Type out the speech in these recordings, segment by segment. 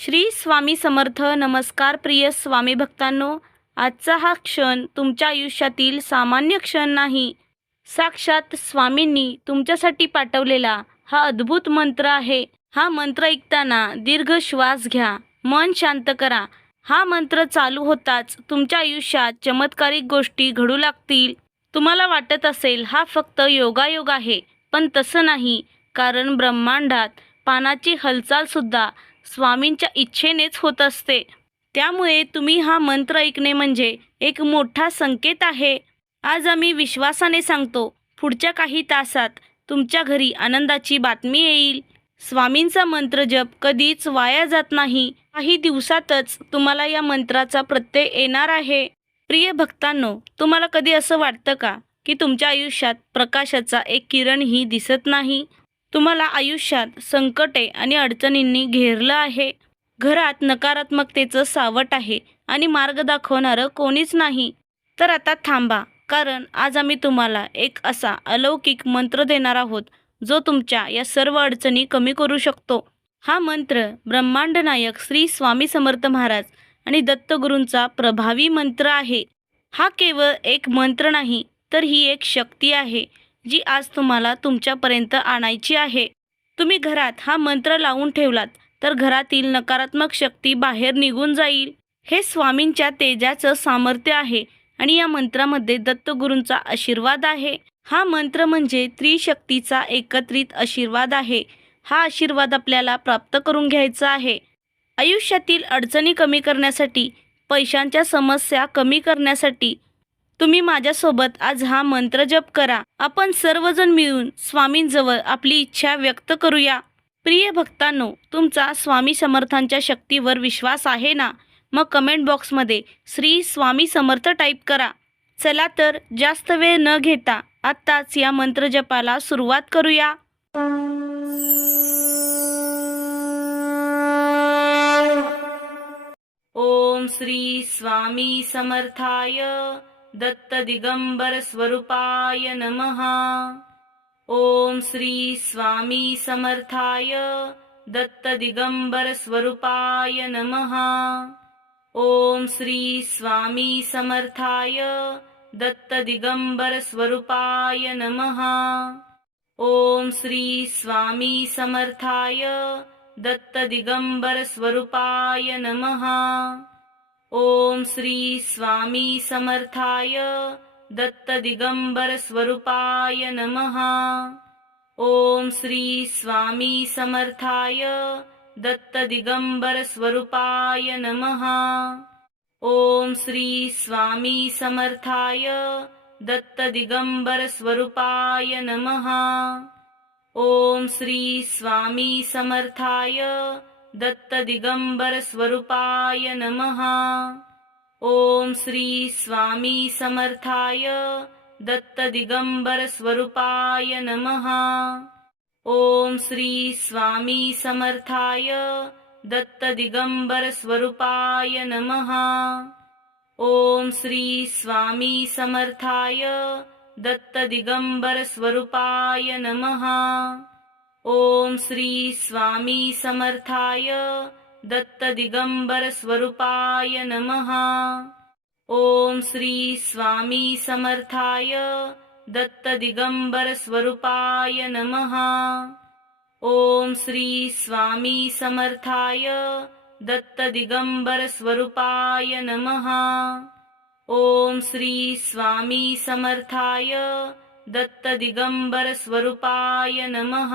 श्री स्वामी समर्थ. नमस्कार प्रिय स्वामी भक्तांनो. आजचा हा क्षण तुमच्या आयुष्यातील सामान्य क्षण नाही, साक्षात स्वामींनी तुमच्यासाठी पाठवलेला हा अद्भुत मंत्र आहे. हा मंत्र ऐकताना दीर्घ श्वास घ्या, मन शांत करा. हा मंत्र चालू होताच तुमच्या आयुष्यात चमत्कारिक गोष्टी घडू लागतील. तुम्हाला वाटत असेल हा फक्त योगायोग आहे, पण तसं नाही. कारण ब्रह्मांडात पानाची हालचाल सुद्धा स्वामींच्या इच्छेनेच होत असते. त्यामुळे तुम्ही हा मंत्र ऐकणे म्हणजे एक मोठा संकेत आहे. आज आम्ही विश्वासाने सांगतो, पुढच्या काही तासात तुमच्या घरी आनंदाची बातमी येईल. स्वामींचा मंत्र जप कधीच वाया जात नाही. काही दिवसातच तुम्हाला या मंत्राचा प्रत्यय येणार आहे. प्रिय भक्तांनो, तुम्हाला कधी असं वाटतं का की तुमच्या आयुष्यात प्रकाशाचा एक किरणही दिसत नाही? तुम्हाला आयुष्यात संकटे आणि अडचणींनी घेरलं आहे. घरात नकारात्मकतेचं सावट आहे आणि मार्ग दाखवणारं कोणीच नाही. तर आता थांबा, कारण आज आम्ही तुम्हाला एक असा अलौकिक मंत्र देणार आहोत जो तुमच्या या सर्व अडचणी कमी करू शकतो. हा मंत्र ब्रह्मांड नायक श्री स्वामी समर्थ महाराज आणि दत्तगुरूंचा प्रभावी मंत्र आहे. हा केवळ एक मंत्र नाही, तर ही एक शक्ती आहे जी आज तुम्हाला तुमच्यापर्यंत आणायची आहे. तुम्ही घरात हा मंत्र लावून ठेवलात तर घरातील नकारात्मक शक्ती बाहेर निघून जाईल. हे स्वामींच्या तेजाचं सामर्थ्य आहे आणि या मंत्रामध्ये दत्तगुरूंचा आशीर्वाद आहे. हा मंत्र म्हणजे त्रिशक्तीचा एकत्रित आशीर्वाद आहे. हा आशीर्वाद आपल्याला प्राप्त करून घ्यायचा आहे. आयुष्यातील अडचणी कमी करण्यासाठी, पैशांच्या समस्या कमी करण्यासाठी तुम्ही माझ्यासोबत आज हा मंत्र जप करा. आपण सर्वजण मिळून स्वामींजवळ आपली इच्छा व्यक्त करूया. प्रिय भक्तांनो, तुमचा स्वामी समर्थांच्या शक्तीवर विश्वास आहे ना? मग कमेंट बॉक्समध्ये श्री स्वामी समर्थ टाईप करा. चला तर जास्त वेळ न घेता आत्ताच या मंत्र जपाला सुरुवात करूया. ओम श्री स्वामी समर्थाय दत्त दिगंबर स्वरूपाय नमः. ओम श्री स्वामी समर्थाय दत्त दिगंबर स्वरूपाय नमः. ओम श्री स्वामी समर्थाय दत्त दिगंबर स्वरूपाय नमः. ओम श्री स्वामी समर्थाय दत्त दिगंबर स्वरूपाय नमः. ओम श्री स्वामी समर्थाय दत्त दिगंबर स्वरूपाय नमः. ओम श्री स्वामी समर्थाय दत्त दिगंबर स्वरूपाय नमः. ओम श्री स्वामी समर्थाय दत्त दिगंबर स्वरूपाय नमः. ओम श्री स्वामी समर्थाय दत्त दिगंबर स्वरूपाय नमः. ओम श्री स्वामी समर्थाय दत्त दिगंबर स्वरूपाय नमः. ओम श्री स्वामी समर्थाय दत्त दिगंबर स्वरूपाय नमः. ओम श्री स्वामी समर्थाय दत्त दिगंबर स्वरूपाय नमः. ओम श्री स्वामी समर्थाय दत्त दिगंबर स्वरूपाय नमः. ओम श्री स्वामी समर्थाय दत्त दिगंबर स्वरूपाय नमः. ओम श्री स्वामी समर्थाय दत्त दिगंबर स्वरूपाय नमः. ओम श्री स्वामी समर्थाय दत्त दिगंबर स्वरूपाय नमः.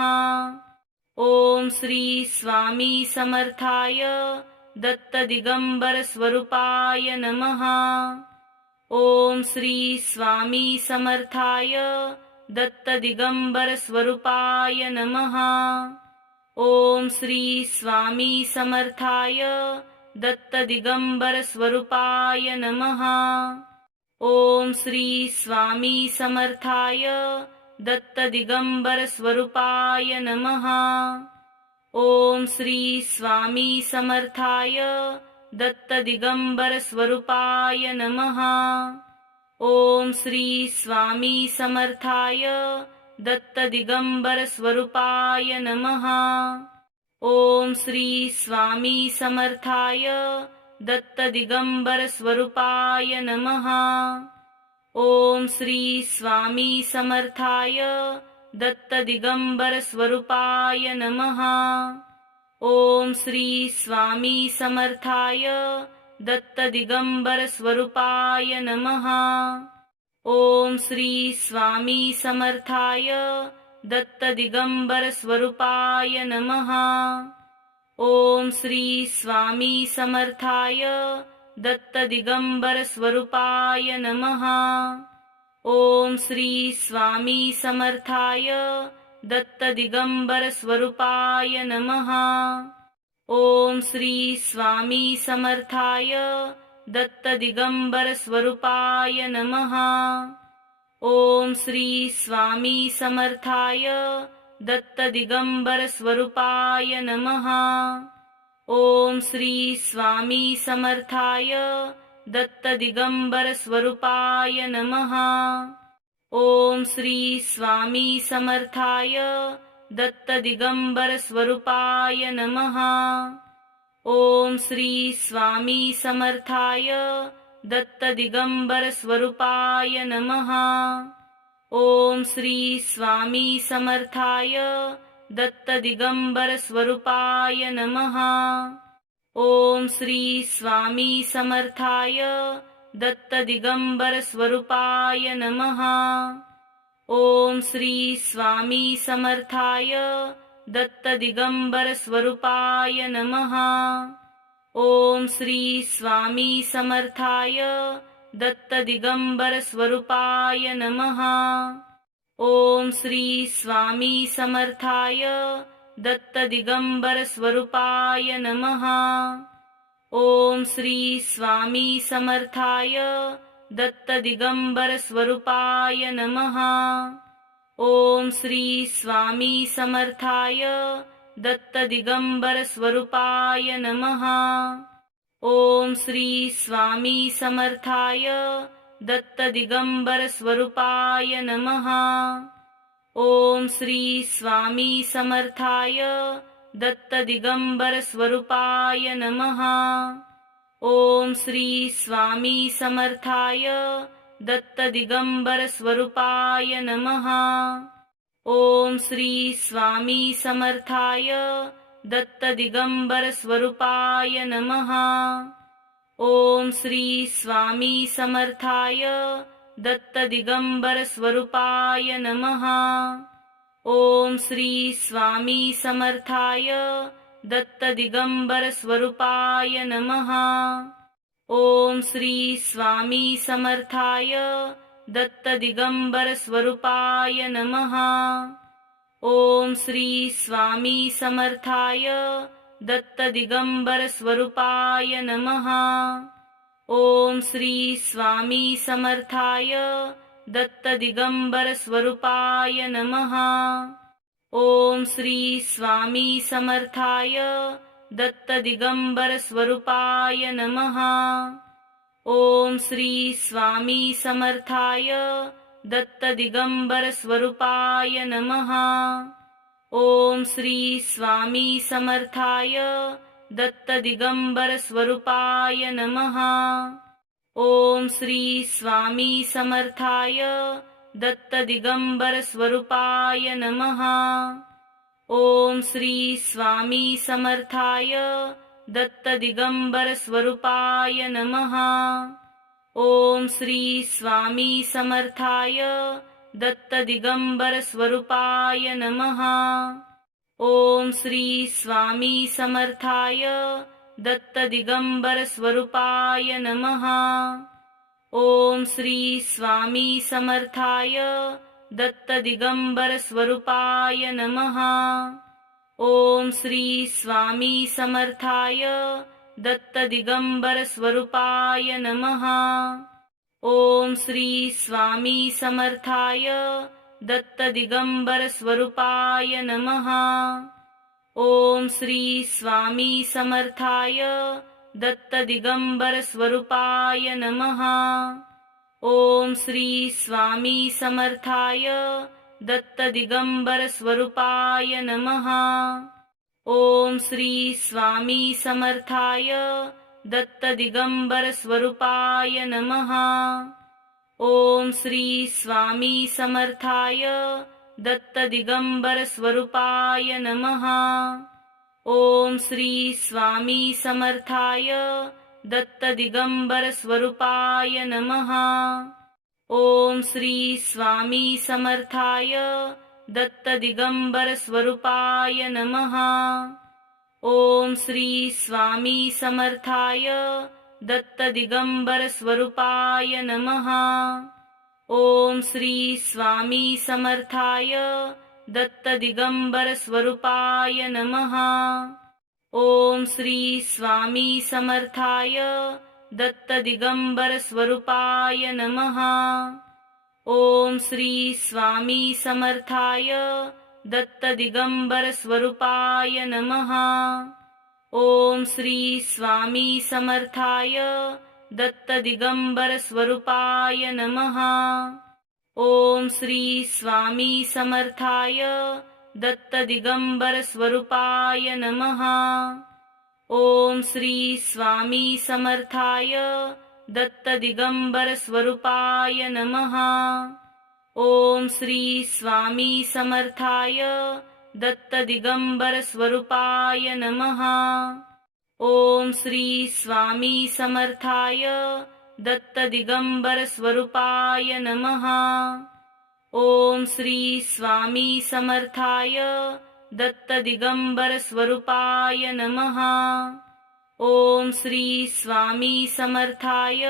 ओम श्री स्वामी समर्थाय दत्त दिगंबर स्वरूपाय नमः. ओम श्री स्वामी समर्थाय दत्त दिगंबर स्वरूपाय नमः. ओम श्री स्वामी समर्थाय दत्त दिगंबर स्वरूपाय नमः. ओम श्री स्वामी समर्थाय दत्त दिगंबर स्वरूपाय नमः. ओम श्री स्वामी समर्थाय दत्त दिगंबर स्वरूपाय नमः. ओम श्री स्वामी समर्थाय दत्त दिगंबर स्वरूपाय नमः. ओम श्री स्वामी समर्थाय दत्त दिगंबर स्वरूपाय नमः। ओम श्री स्वामी समर्थाय दत्त दिगंबर स्वरूपाय नमः। ओम श्री स्वामी समर्थाय दत्त दिगंबर स्वरूपाय नमः। ओम श्री स्वामी समर्थाय दत्त दिगंबर स्वरूपाय नमः। ओम श्री स्वामी समर्थाय दत्त दिगंबर स्वरूपाय नमः। ओम श्री स्वामी समर्थाय दत्त दिगंबर स्वरूपाय नमः। ओम श्री स्वामी समर्थाय दत्त दिगंबर स्वरूपाय नमः। ओम श्री स्वामी समर्थाय दत्त दिगंबर स्वरूपाय नमः। ओम श्री स्वामी समर्थाय दत्त दिगंबर स्वरूपाय नमः। ओम श्री स्वामी समर्थाय दत्त दिगंबर स्वरूपाय नमः। ओम श्री स्वामी समर्थाय दत्त दिगंबर स्वरूपाय नमः। ओम श्री स्वामी समर्थाय दत्त दिगंबर स्वरूपाय नमः। ओम श्री स्वामी समर्थाय दत्त दिगंबर स्वरूपाय नमः। ओम श्री स्वामी समर्थाय दत्त दिगंबर स्वरूपाय नमः। ओम श्री स्वामी समर्थाय दत्त दिगंबर स्वरूपाय नमः। ओम श्री स्वामी समर्थाय दत्त दिगंबर स्वरूपाय नमः। ओम श्री स्वामी समर्थाय दत्त दिगंबर स्वरूपाय नमः। ओम श्री स्वामी समर्थाय दत्त दिगंबर स्वरूपाय नमः। ओम श्री स्वामी समर्थाय दत्त दिगंबर स्वरूपाय नमः। ओम श्री स्वामी समर्थाय दत्त दिगंबर स्वरूपाय नमः। ओम श्री स्वामी समर्थाय दत्त दिगंबर स्वरूपाय नमः। ओम श्री स्वामी समर्थाय दत्त दिगंबर स्वरूपाय नमः। ओम श्री स्वामी समर्थाय दत्त दिगंबर स्वरूपाय नमः। ओम श्री स्वामी समर्थाय दत्त दिगंबर स्वरूपाय नमः। ओम श्री स्वामी समर्थाय दत्त दिगंबर स्वरूपाय नमः। ओम श्री स्वामी समर्थाय दत्त दिगंबर स्वरूपाय नमः। ओम श्री स्वामी समर्थाय दत्त दिगंबर स्वरूपाय नमः। ओम श्री स्वामी समर्थाय दत्त दिगंबर स्वरूपाय नमः। ओम श्री स्वामी समर्थाय दत्त दिगंबर स्वरूपाय नमः। ओम श्री स्वामी समर्थाय दत्त दिगंबर स्वरूपाय नमः। ओम श्री स्वामी समर्थाय दत्त दिगंबर स्वरूपाय नमः। ओम श्री स्वामी समर्थाय दत्त दिगंबर स्वरूपाय नमः। ओम श्री स्वामी समर्थाय दत्त दिगंबर स्वरूपाय नमः। ओम श्री स्वामी समर्थाय दत्त दिगंबर स्वरूपाय नमः। ओम श्री स्वामी समर्थाय दत्त दिगंबर स्वरूपाय नमः। ओम श्री स्वामी समर्थाय दत्त दिगंबर स्वरूपाय नमः। ओम श्री स्वामी समर्थाय दत्त दिगंबर स्वरूपाय नमः। ओम श्री स्वामी समर्थाय दत्त दिगंबर स्वरूपाय नमः। ओम श्री स्वामी समर्थाय दत्त दिगंबर स्वरूपाय नमः। ओम श्री स्वामी समर्थाय दत्त दिगंबर स्वरूपाय नमः। ओम श्री स्वामी समर्थाय दत्त दिगंबर स्वरूपाय नमः। ओम श्री स्वामी समर्थाय दत्त दिगंबर स्वरूपाय नमः। ओम श्री स्वामी समर्थाय दत्त दिगंबर स्वरूपाय नमः। ओम श्री स्वामी समर्थाय दत्त दिगंबर स्वरूपाय नमः। ओम श्री स्वामी समर्थाय दत्त दिगंबर स्वरूपाय नमः। ओम श्री स्वामी समर्थाय दत्त दिगंबर स्वरूपाय नमः। ओम श्री स्वामी समर्थाय दत्त दिगंबर स्वरूपाय नमः। ओम श्री स्वामी समर्थाय दत्त दिगंबर स्वरूपाय नमः। ओम श्री स्वामी समर्थाय दत्त दिगंबर स्वरूपाय नमः। ओम श्री स्वामी समर्थाय दत्त दिगंबर स्वरूपाय नमः। ओम श्री स्वामी समर्थाय दत्त दिगंबर स्वरूपाय नमः। ओम श्री स्वामी समर्थाय दत्त दिगंबर स्वरूपाय नमः। ओम श्री स्वामी समर्थाय दत्त दिगंबर स्वरूपाय नमः। ओम श्री स्वामी समर्थाय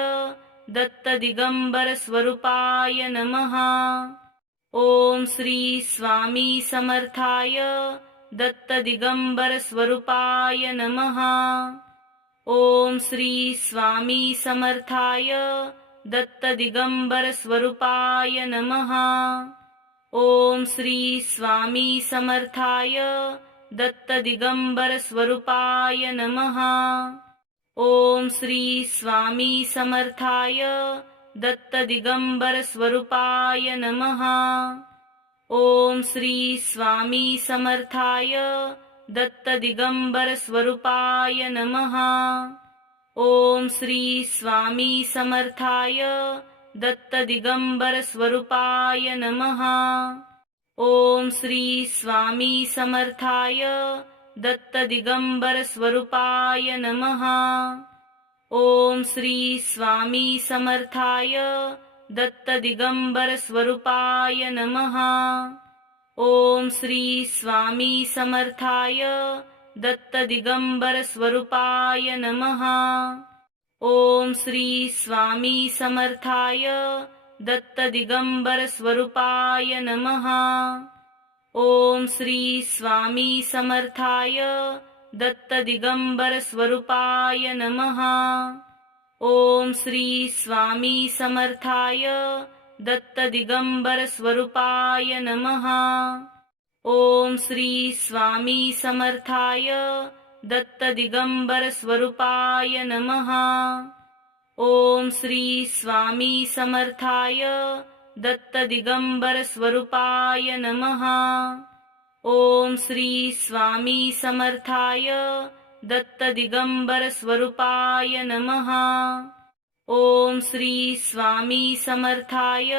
दत्त दिगंबर स्वरूपाय नमः। ओम श्री स्वामी समर्थाय दत्त दिगंबर स्वरूपाय नमः। ओम श्री स्वामी समर्थाय दत्त दिगंबर स्वरूपाय नमः। ओम श्री स्वामी समर्थाय दत्त दिगंबर स्वरूपाय नमः। ओम श्री स्वामी समर्थाय दत्त दिगंबर स्वरूपाय नमः। ओम श्री स्वामी समर्थाय दत्त दिगंबर स्वरूपाय नमः। ओम श्री स्वामी समर्थाय दत्त दिगंबर स्वरूपाय नमः। ओम श्री स्वामी समर्थाय दत्त दिगंबर स्वरूपाय नमः। ओम श्री स्वामी समर्थाय दत्त दिगंबर स्वरूपाय नमः। ओम श्री स्वामी समर्थाय दत्त दिगंबर स्वरूपाय नमः। ओम श्री स्वामी समर्थाय दत्त दिगंबर स्वरूपाय नमः। ओम श्री स्वामी समर्थाय दत्त दिगंबर स्वरूपाय नमः। ओम श्री स्वामी समर्थाय दत्त दिगंबर स्वरूपाय नमः। ओम श्री स्वामी समर्थाय दत्त दिगंबर स्वरूपाय नमः। ओम श्री स्वामी समर्थाय दत्त दिगंबर स्वरूपाय नमः। ओम श्री स्वामी समर्थाय दत्त दिगंबर स्वरूपाय नमः। ओम श्री स्वामी समर्थाय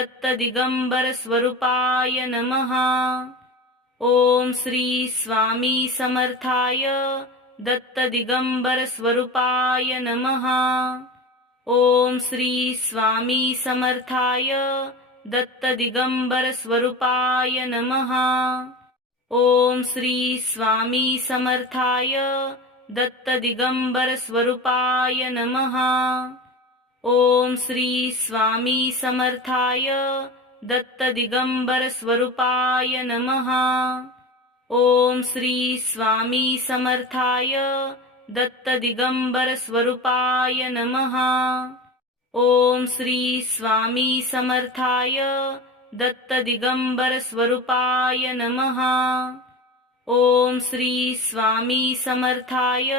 दत्त दिगंबर स्वरूपाय नमः। ओम श्री स्वामी समर्थाय दत्त दिगंबर स्वरूपाय नमः। ओम श्री स्वामी समर्थाय दत्त दिगंबर स्वरूपाय नमः। ओम श्री स्वामी समर्थाय दत्त दिगंबर स्वरूपाय नमः। ओम श्री स्वामी समर्थाय दत्त दिगंबर स्वरूपाय नमः। ओम श्री स्वामी समर्थाय दत्त दिगंबर स्वरूपाय नमः। ओम श्री स्वामी समर्थाय दत्त दिगंबर स्वरूपाय नमः। ओम श्री स्वामी समर्थाय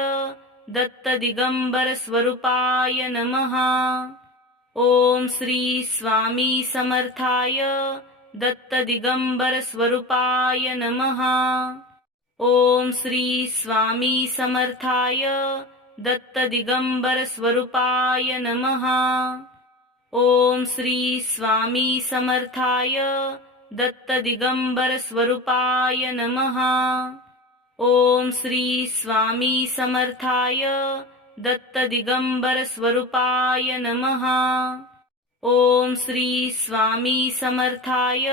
दत्त दिगंबर स्वरूपाय नमः। ओम श्री स्वामी समर्थाय दत्त दिगंबर स्वरूपाय नमः। ओम श्री स्वामी समर्थाय दत्त दिगंबर स्वरूपाय नमः। ओम श्री स्वामी समर्थाय दत्त दिगंबर स्वरूपाय नमः। ओम श्री स्वामी समर्थाय दत्त दिगंबर स्वरूपाय नमः। ओम श्री स्वामी समर्थाय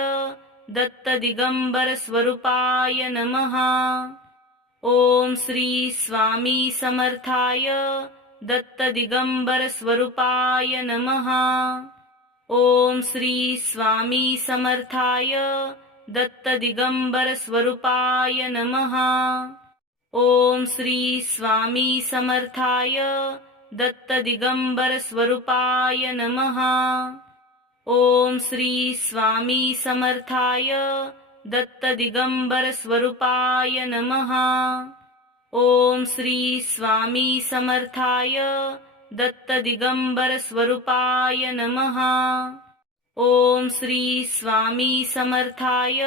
दत्त दिगंबर स्वरूपाय नमः। ओम श्री स्वामी समर्थाय दत्त दिगंबर स्वरूपाय नमः। ओम श्री स्वामी समर्थाय दत्त दिगंबर स्वरूपाय नमः। ओम श्री स्वामी समर्थाय दत्त दिगंबर स्वरूपाय नमः। ओम श्री स्वामी समर्थाय दत्त दिगंबर स्वरूपाय नमः। ओम श्री स्वामी समर्थाय दत्त दिगंबर स्वरूपाय नमः। ओम श्री स्वामी समर्थाय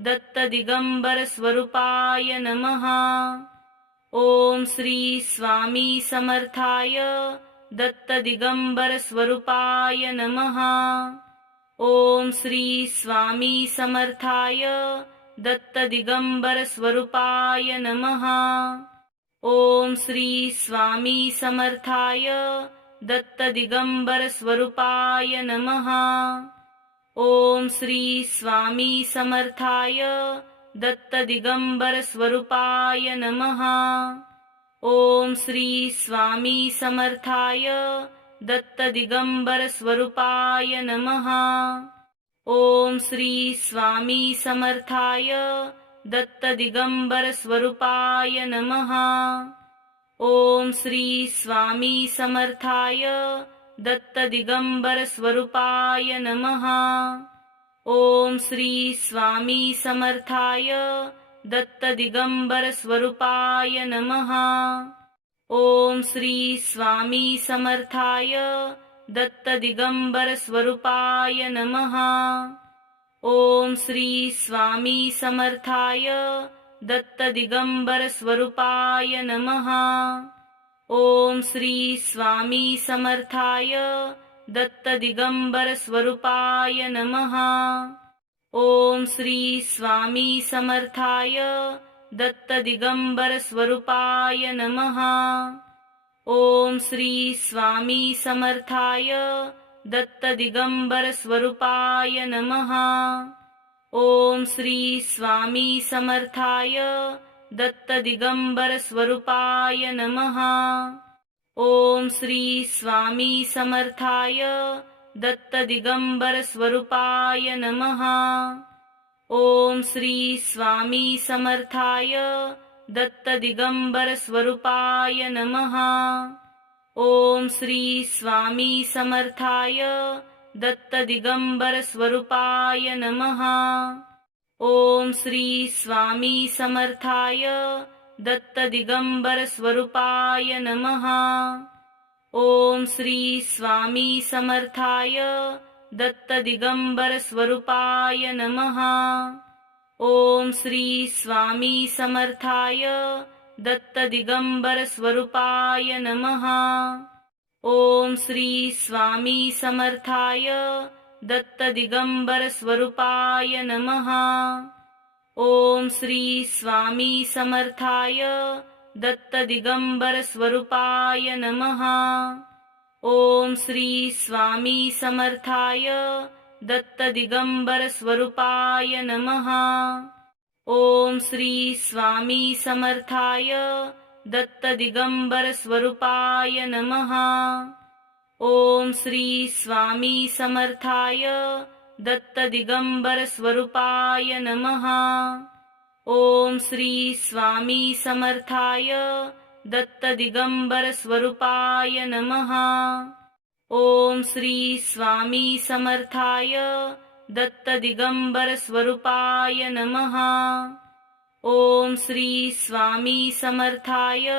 दत्त दिगंबर स्वरूपाय नमः। ओम श्री स्वामी समर्थाय दत्त दिगंबर स्वरूपाय नमः। ओम श्री स्वामी समर्थाय दत्त दिगंबर स्वरूपाय नमः। ओम श्री स्वामी समर्थाय दत्त दिगंबर स्वरूपाय नमः। ओम श्री स्वामी समर्थाय दत्त दिगंबर स्वरूपाय नमः। ओम श्री स्वामी समर्थाय दत्त दिगंबर स्वरूपाय नमः। ओम श्री स्वामी समर्थाय दत्त दिगंबर स्वरूपाय नमः। ओम श्री स्वामी समर्थाय दत्त दिगंबर स्वरूपाय नमः। ओम श्री स्वामी समर्थाय दत्त दिगंबर स्वरूपाय नमः। ओम श्री स्वामी समर्थाय दत्त दिगंबर स्वरूपाय नमः। ओम श्री स्वामी समर्थाय दत्त दिगंबर स्वरूपाय नमः। ओम श्री स्वामी समर्थाय दत्त दिगंबर स्वरूपाय नमः। ओम श्री स्वामी समर्थाय दत्त दिगंबर स्वरूपाय नमः। ओम श्री स्वामी समर्थाय दत्त दिगंबर स्वरूपाय नमः। ओम श्री स्वामी समर्थाय दत्त दिगंबर स्वरूपाय नमः। ओम श्री स्वामी समर्थाय दत्त दिगंबर स्वरूपाय नमः। ओम श्री स्वामी समर्थाय दत्त दिगंबर स्वरूपाय नमः। ओम श्री स्वामी समर्थाय दत्त दिगंबर स्वरूपाय नमः। ओम श्री स्वामी समर्थाय दत्त दिगंबर स्वरूपाय नमः। ओम श्री स्वामी समर्थाय दत्त दिगंबर स्वरूपाय नमः। ओम श्री स्वामी समर्थाय दत्त दिगंबर स्वरूपाय नमः। ओम श्री स्वामी समर्थाय दत्त दिगंबर स्वरूपाय नमः। ओम श्री स्वामी समर्थाय दत्त दिगंबर स्वरूपाय नमः। ओम श्री स्वामी समर्थाय दत्त दिगंबर स्वरूपाय नमः। ओम श्री स्वामी समर्थाय दत्त दिगंबर स्वरूपाय नमः। ओम श्री स्वामी समर्थाय दत्त दिगंबर स्वरूपाय नमः। ओम श्री स्वामी समर्थाय दत्त दिगंबर स्वरूपाय नमः। ओम श्री स्वामी समर्थाय दत्त दिगंबर स्वरूपाय नमः। ओम श्री स्वामी समर्थाय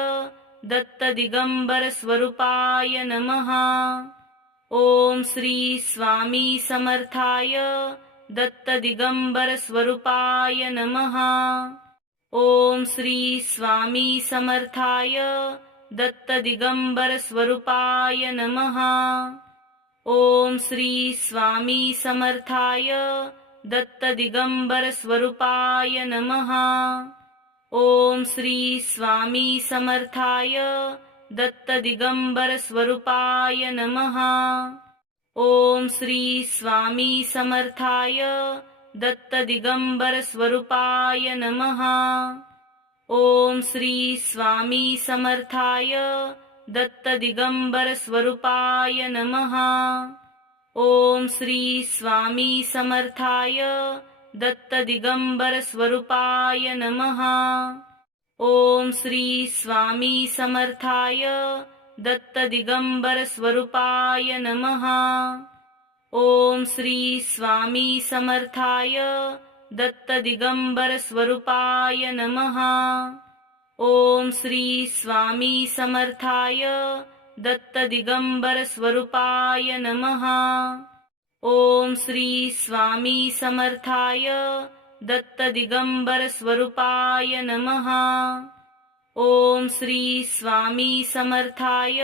दत्त दिगंबर स्वरूपाय नमः। ओम श्री स्वामी समर्थाय दत्त दिगंबर स्वरूपाय नमः। ओम श्री स्वामी समर्थाय दत्त दिगंबर स्वरूपाय नमः। ओम श्री स्वामी समर्थाय दत्त दिगंबर स्वरूपाय नमः। ओम श्री स्वामी समर्थाय दत्त दिगंबर स्वरूपाय नमः। ओम श्री स्वामी समर्थाय दत्त दिगंबर स्वरूपाय नमः। ओम श्री स्वामी समर्थाय दत्त दिगंबर स्वरूपाय नमः। ओम श्री स्वामी समर्थाय दत्त दिगंबर स्वरूपाय नमः। ओम श्री स्वामी समर्थाय दत्त दिगंबर स्वरूपाय नमः। ओम श्री स्वामी समर्थाय दत्त दिगंबर स्वरूपाय नमः। ओम श्री स्वामी समर्थाय दत्त दिगंबर स्वरूपाय नमः। ओम श्री स्वामी समर्थाय दत्त दिगंबर स्वरूपाय नमः। ओम श्री स्वामी समर्थाय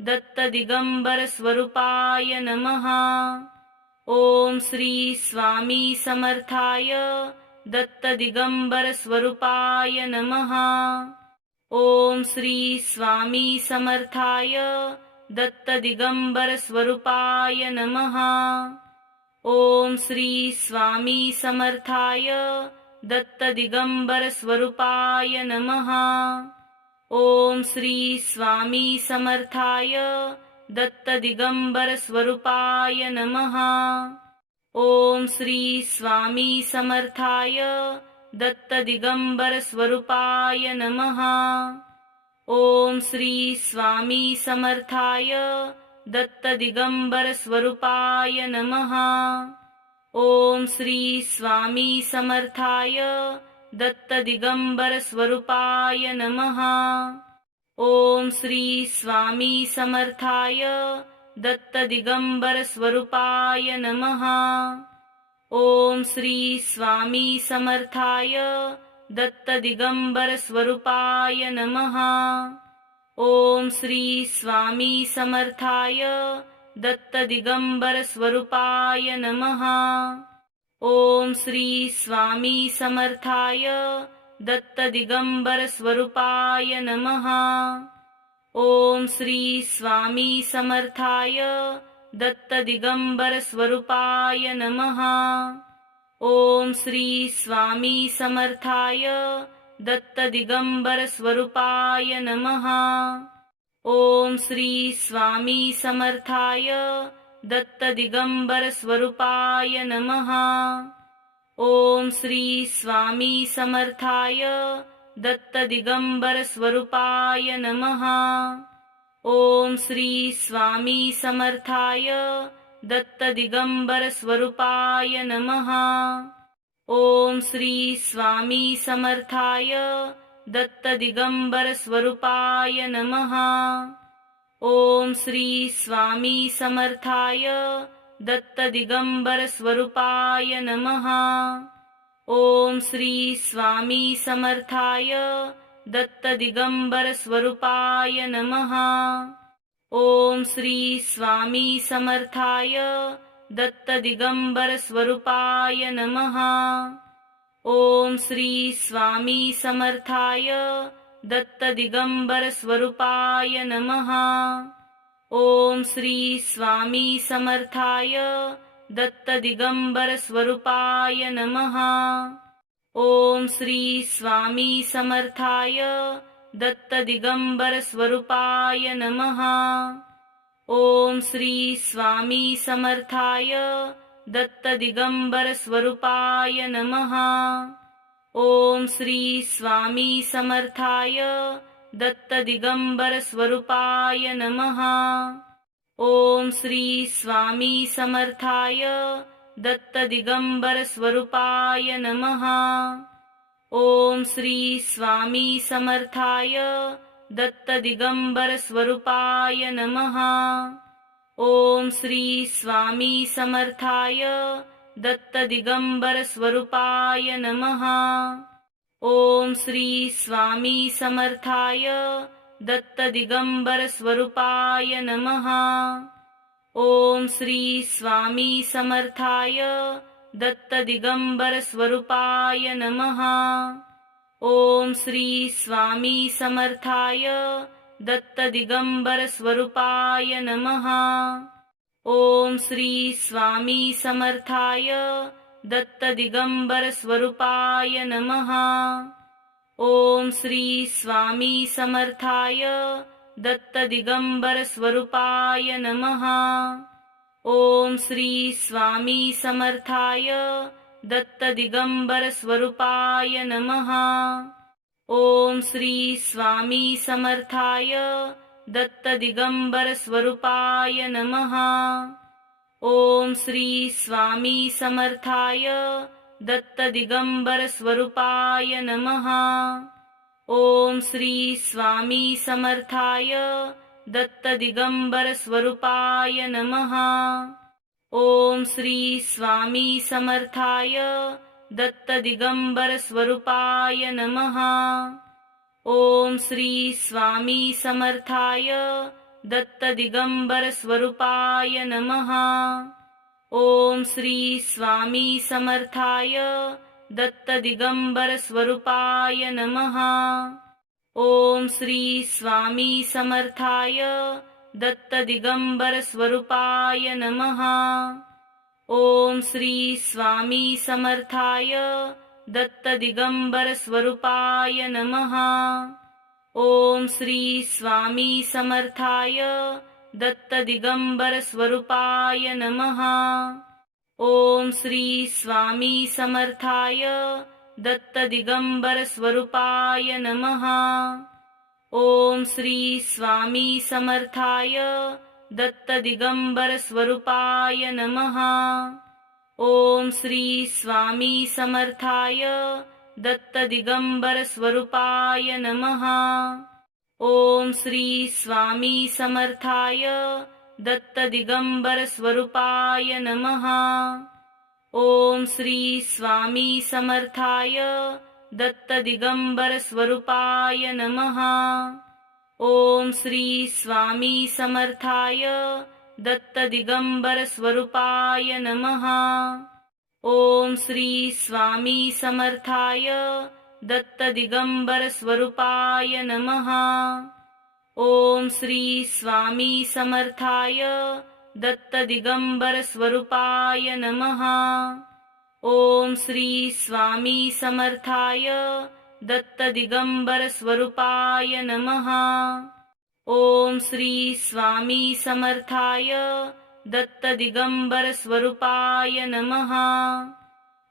दत्त दिगंबर स्वरूपाय नमः। ओम श्री स्वामी समर्थाय दत्त दिगंबर स्वरूपाय नमः। ओम श्री स्वामी समर्थाय दत्त दिगंबर स्वरूपाय नमः। ओम श्री स्वामी समर्थाय दत्त दिगंबर स्वरूपाय नमः। ओम श्री स्वामी समर्थाय दत्त दिगंबर स्वरूपाय नमः। ओम श्री स्वामी समर्थाय दत्त दिगंबर स्वरूपाय नमः। ओम श्री स्वामी समर्थाय दत्त दिगंबर स्वरूपाय नमः। ओम श्री स्वामी समर्थाय दत्त दिगंबर स्वरूपाय नमः। ओम श्री स्वामी समर्थाय दत्त दिगंबर स्वरूपाय नमः। ओम श्री स्वामी समर्थाय दत्त दिगंबर स्वरूपाय नमः। ओम श्री स्वामी समर्थाय दत्त दिगंबर स्वरूपाय नमः। ओम श्री स्वामी समर्थाय दत्त दिगंबर स्वरूपाय नमः। ओम श्री स्वामी समर्थाय दत्त दिगंबर स्वरूपाय नमः। ओम श्री स्वामी समर्थाय दत्त दिगंबर स्वरूपाय नमः। ओम श्री स्वामी समर्थाय दत्त दिगंबर स्वरूपाय नमः। ओम श्री स्वामी समर्थाय दत्त दिगंबर स्वरूपाय नमः। ओम श्री स्वामी समर्थाय दत्त दिगंबर स्वरूपाय नमः। ओम श्री स्वामी समर्थाय दत्त दिगंबर स्वरूपाय नमः। ओम श्री स्वामी समर्थाय दत्त दिगंबर स्वरूपाय नमः। ओम श्री स्वामी समर्थाय दत्त दिगंबर स्वरूपाय नमः। ओम श्री स्वामी समर्थाय दत्त दिगंबर स्वरूपाय नमः। ओम श्री स्वामी समर्थाय दत्त दिगंबर स्वरूपाय नमः। ओम श्री स्वामी समर्थाय दत्त दिगंबर स्वरूपाय नमः। ओम श्री स्वामी समर्थाय दत्त दिगंबर स्वरूपाय नमः। ओम श्री स्वामी समर्थाय दत्त दिगंबर स्वरूपाय नमः। ओम श्री स्वामी समर्थाय दत्त दिगंबर स्वरूपाय नमः। ओम श्री स्वामी समर्थाय दत्त दिगंबर स्वरूपाय नमः। ओम श्री स्वामी समर्थाय दत्त दिगंबर स्वरूपाय नमः। ओम श्री स्वामी समर्थाय दत्त दिगंबर स्वरूपाय नमः। ओम श्री स्वामी समर्थाय दत्त दिगंबर स्वरूपाय नमः। ओम श्री स्वामी समर्थाय दत्त दिगंबर स्वरूपाय नमः। ओम श्री स्वामी समर्थाय दत्त दिगंबर स्वरूपाय नमः। ओम श्री स्वामी समर्थाय दत्त दिगंबर स्वरूपाय नमः। ओम श्री स्वामी समर्थाय दत्त दिगंबर स्वरूपाय नमः। ओम श्री स्वामी समर्थाय दत्त दिगंबर स्वरूपाय नमः। ओम श्री स्वामी समर्थाय दत्त दिगंबर स्वरूपाय नमः। ओम श्री स्वामी समर्थाय दत्त दिगंबर स्वरूपाय नमः। ओम श्री स्वामी समर्थाय दत्त दिगंबर स्वरूपाय नमः। ओम श्री स्वामी समर्थाय दत्त दिगंबर स्वरूपाय नमः। ओम श्री स्वामी समर्थाय दत्त दिगंबर स्वरूपाय नमः। ओम श्री स्वामी समर्थाय दत्त दिगंबर स्वरूपाय नमः। ओम श्री स्वामी समर्थाय दत्त दिगंबर स्वरूपाय नमः। ओम श्री स्वामी समर्थाय दत्त दिगंबर स्वरूपाय नमः। ओम श्री स्वामी समर्थाय दत्त दिगंबर स्वरूपाय नमः। ओम श्री स्वामी समर्थाय दत्त दिगंबर स्वरूपाय नमः। ओम श्री स्वामी समर्थाय दत्त दिगंबर स्वरूपाय नमः। ओम श्री स्वामी समर्थाय दत्त दिगंबर स्वरूपाय नमः। ओम श्री स्वामी समर्थाय दत्त दिगंबर स्वरूपाय नमः। ओम श्री स्वामी समर्थाय दत्त दिगंबर स्वरूपाय नमः। ओम श्री स्वामी समर्थाय दत्त दिगंबर स्वरूपाय नमः। ओम श्री स्वामी समर्थाय दत्त दिगंबर स्वरूपाय नमः। ओम श्री स्वामी समर्थाय दत्त दिगंबर स्वरूपाय नमः। ओम श्री स्वामी समर्थाय दत्त दिगंबर स्वरूपाय नमः।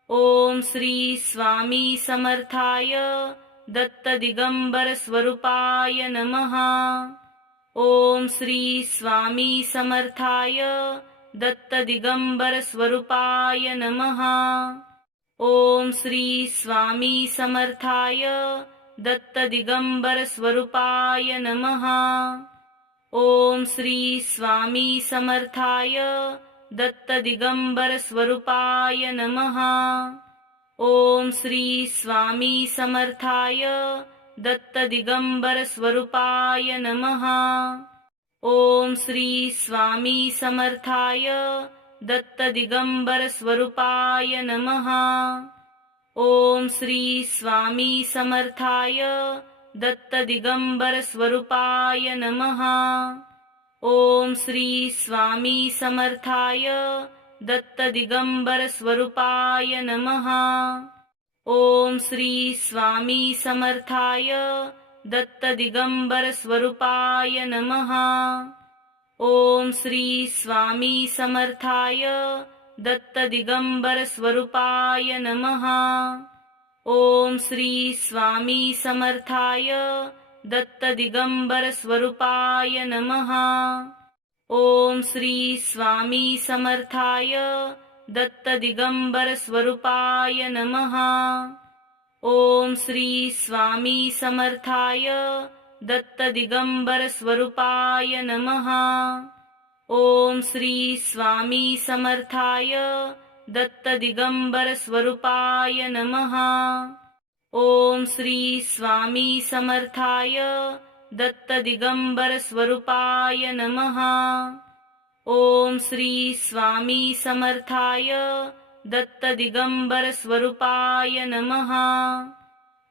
ओम श्री स्वामी समर्थाय दत्त दिगंबर स्वरूपाय नमः। ओम श्री स्वामी समर्थाय दत्त दिगंबर स्वरूपाय नमः। ओम श्री स्वामी समर्थाय दत्त दिगंबर स्वरूपाय नमः। ओम श्री स्वामी समर्थाय दत्त दिगंबर स्वरूपाय नमः। ओम श्री स्वामी समर्थाय दत्त दिगंबर स्वरूपाय नमः। ओम श्री स्वामी समर्थाय दत्त दिगंबर स्वरूपाय नमः। ओम श्री स्वामी समर्थाय दत्त दिगंबर स्वरूपाय नमः। ओम श्री स्वामी समर्थाय दत्त दिगंबर स्वरूपाय नमः। ओम श्री स्वामी समर्थाय दत्त दिगंबर स्वरूपाय नमः। ओम श्री स्वामी समर्थाय दत्त दिगंबर स्वरूपाय नमः। ओम श्री स्वामी समर्थाय दत्त दिगंबर स्वरूपाय नमः। ओम श्री स्वामी समर्थाय दत्त दिगंबर स्वरूपाय नमः। ओम श्री स्वामी समर्थाय दत्त दिगंबर स्वरूपाय नमः। ओम श्री स्वामी समर्थाय दत्त दिगंबर स्वरूपाय नमः। ओम श्री स्वामी समर्थाय दत्त दिगंबर स्वरूपाय नमः। ओम श्री स्वामी समर्थाय दत्त दिगंबर स्वरूपाय नमः। ओम श्री स्वामी समर्थाय दत्त दिगंबर स्वरूपाय नमः।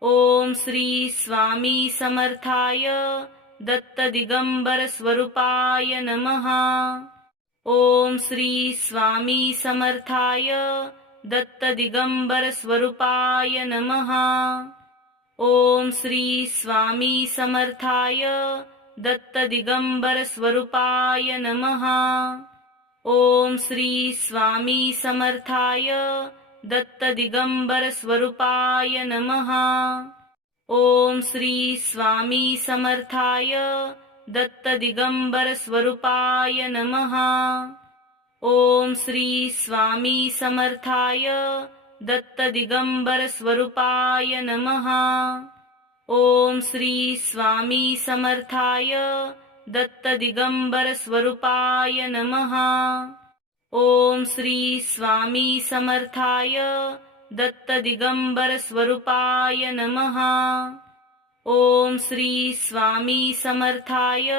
ओम श्री स्वामी समर्थाय दत्त दिगंबर स्वरूपाय नमः। ओम श्री स्वामी समर्थाय दत्त दिगंबर स्वरूपाय नमः। ओम श्री स्वामी समर्थाय दत्त दिगंबर स्वरूपाय नमः। ओम श्री स्वामी समर्थाय दत्त दिगंबर स्वरूपाय नमः। ओम श्री स्वामी समर्थाय दत्त दिगंबर स्वरूपाय नमः। ओम श्री स्वामी समर्थाय दत्त दिगंबर स्वरूपाय नमः। ओम श्री स्वामी समर्थाय दत्त दिगंबर स्वरूपाय नमः। ओम श्री स्वामी समर्थाय दत्त दिगंबर स्वरूपाय नमः। ओम श्री स्वामी समर्थाय